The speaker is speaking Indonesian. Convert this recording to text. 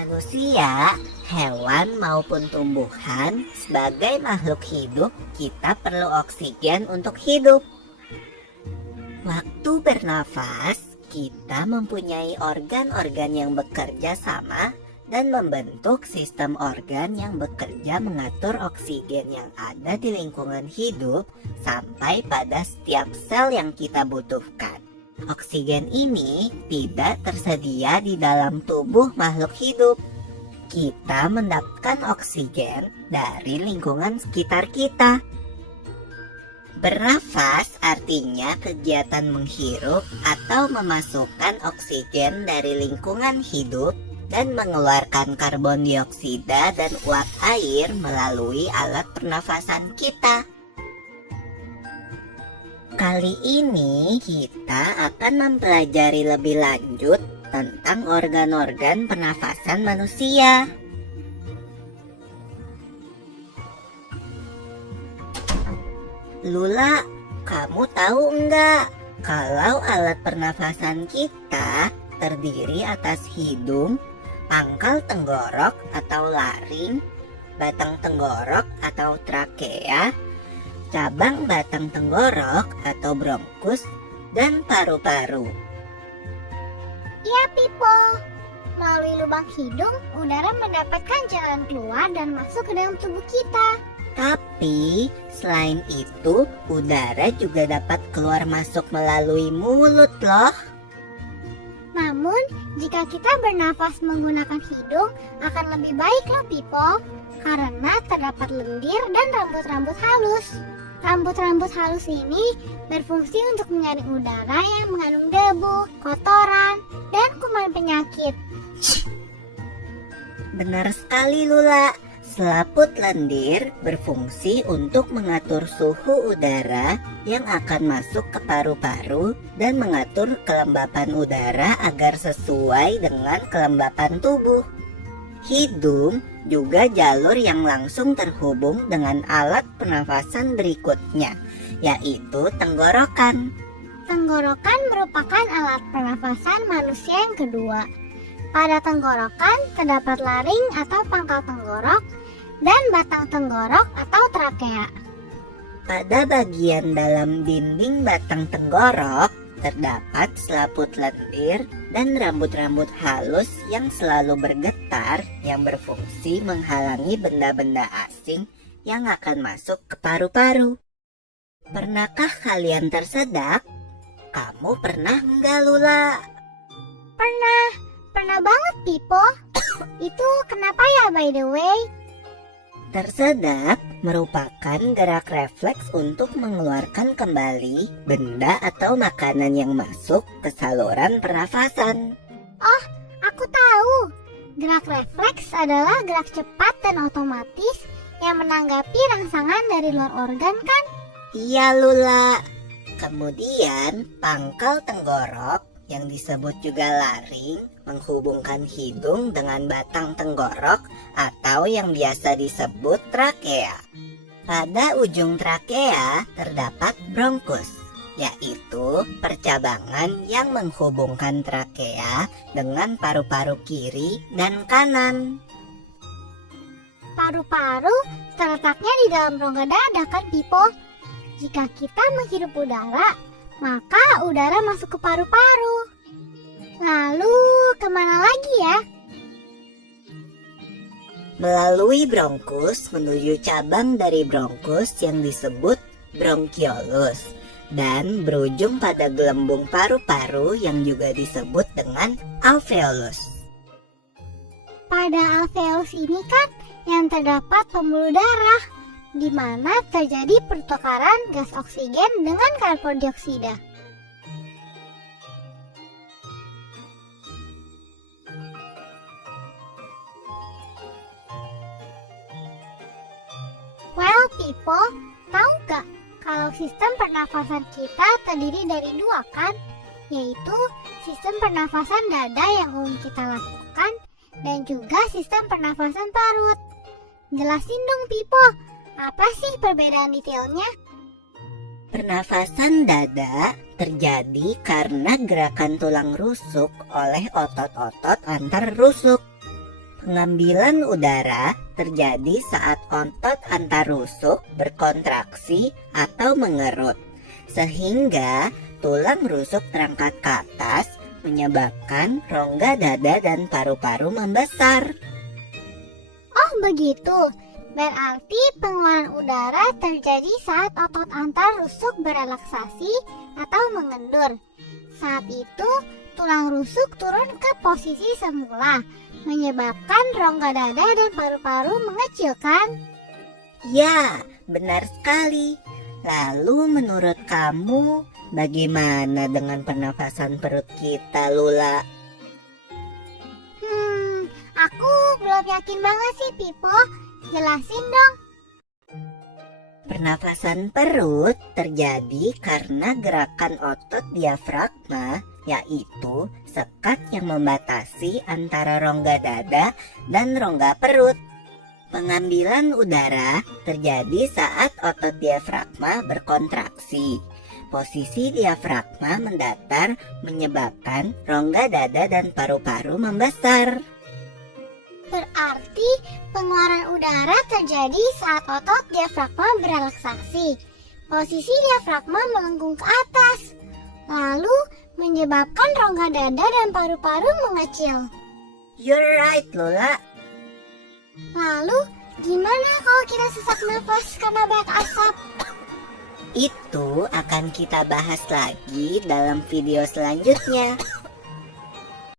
Manusia, hewan maupun tumbuhan, sebagai makhluk hidup, kita perlu oksigen untuk hidup. Waktu bernafas, kita mempunyai organ-organ yang bekerja sama dan membentuk sistem organ yang bekerja mengatur oksigen yang ada di lingkungan hidup sampai pada setiap sel yang kita butuhkan. Oksigen ini tidak tersedia di dalam tubuh makhluk hidup. Kita mendapatkan oksigen dari lingkungan sekitar kita. Bernafas artinya kegiatan menghirup atau memasukkan oksigen dari lingkungan hidup dan mengeluarkan karbon dioksida dan uap air melalui alat pernafasan kita. Kali ini kita akan mempelajari lebih lanjut tentang organ-organ pernafasan manusia. Lula, kamu tahu enggak kalau alat pernafasan kita terdiri atas hidung, pangkal tenggorok atau laring, batang tenggorok atau trakea, cabang batang tenggorok atau bronkus, dan paru-paru. Iya, Pipo. Melalui lubang hidung, udara mendapatkan jalan keluar dan masuk ke dalam tubuh kita. Tapi, selain itu, udara juga dapat keluar masuk melalui mulut loh. Namun, jika kita bernafas menggunakan hidung, akan lebih baik loh, Pipo. Karena terdapat lendir dan rambut-rambut halus. Rambut-rambut halus ini berfungsi untuk menyaring udara yang mengandung debu, kotoran, dan kuman penyakit. Benar sekali, Lula. Selaput lendir berfungsi untuk mengatur suhu udara yang akan masuk ke paru-paru dan mengatur kelembapan udara agar sesuai dengan kelembapan tubuh. Hidung juga jalur yang langsung terhubung dengan alat pernafasan berikutnya, yaitu tenggorokan. Tenggorokan merupakan alat pernafasan manusia yang kedua. Pada tenggorokan terdapat laring atau pangkal tenggorok dan batang tenggorok atau trakea. Pada bagian dalam dinding batang tenggorok terdapat selaput lendir dan rambut-rambut halus yang selalu bergetar yang berfungsi menghalangi benda-benda asing yang akan masuk ke paru-paru. Pernahkah kalian tersedak? Kamu pernah enggak, Lula? Pernah banget, Pipo. Itu kenapa ya, by the way? Tersedak merupakan gerak refleks untuk mengeluarkan kembali benda atau makanan yang masuk ke saluran pernafasan. Oh, aku tahu. Gerak refleks adalah gerak cepat dan otomatis yang menanggapi rangsangan dari luar organ, kan? Iya, Lula. Kemudian pangkal tenggorok yang disebut juga laring menghubungkan hidung dengan batang tenggorok atau yang biasa disebut trakea. Pada ujung trakea terdapat bronkus, yaitu percabangan yang menghubungkan trakea dengan paru-paru kiri dan kanan. Paru-paru terletaknya di dalam rongga dada, kan, Pipo? Jika kita menghirup udara, maka udara masuk ke paru-paru. Lalu kemana lagi ya? Melalui bronkus menuju cabang dari bronkus yang disebut bronkiolus dan berujung pada gelembung paru-paru yang juga disebut dengan alveolus. Pada alveolus ini kan yang terdapat pembuluh darah, di mana terjadi pertukaran gas oksigen dengan karbon dioksida. Well, people, tahu gak kalau sistem pernafasan kita terdiri dari dua, kan? Yaitu sistem pernafasan dada yang umum kita lakukan dan juga sistem pernafasan parut. Jelasin dong, Pipo, apa sih perbedaan detailnya? Pernafasan dada terjadi karena gerakan tulang rusuk oleh otot-otot antar rusuk. Pengambilan udara terjadi saat otot antar rusuk berkontraksi atau mengerut, sehingga tulang rusuk terangkat ke atas, menyebabkan rongga dada dan paru-paru membesar. Oh begitu, berarti pengeluaran udara terjadi saat otot antar rusuk berelaksasi atau mengendur. Saat itu, tulang rusuk turun ke posisi semula, menyebabkan rongga dada dan paru-paru mengecil kan? Ya, benar sekali. Lalu menurut kamu, bagaimana dengan pernafasan perut kita, Lula? Aku belum yakin banget sih, Pipo. Jelasin dong. Pernafasan perut terjadi karena gerakan otot diafragma, yaitu sekat yang membatasi antara rongga dada dan rongga perut. Pengambilan udara terjadi saat otot diafragma berkontraksi. Posisi diafragma mendatar menyebabkan rongga dada dan paru-paru membesar. Berarti pengeluaran udara terjadi saat otot diafragma berelaksasi. Posisi diafragma melengkung ke atas, lalu menyebabkan rongga dada dan paru-paru mengecil. You're right, Lula. Lalu, gimana kalau kita sesak nafas karena banyak asap? Itu akan kita bahas lagi dalam video selanjutnya.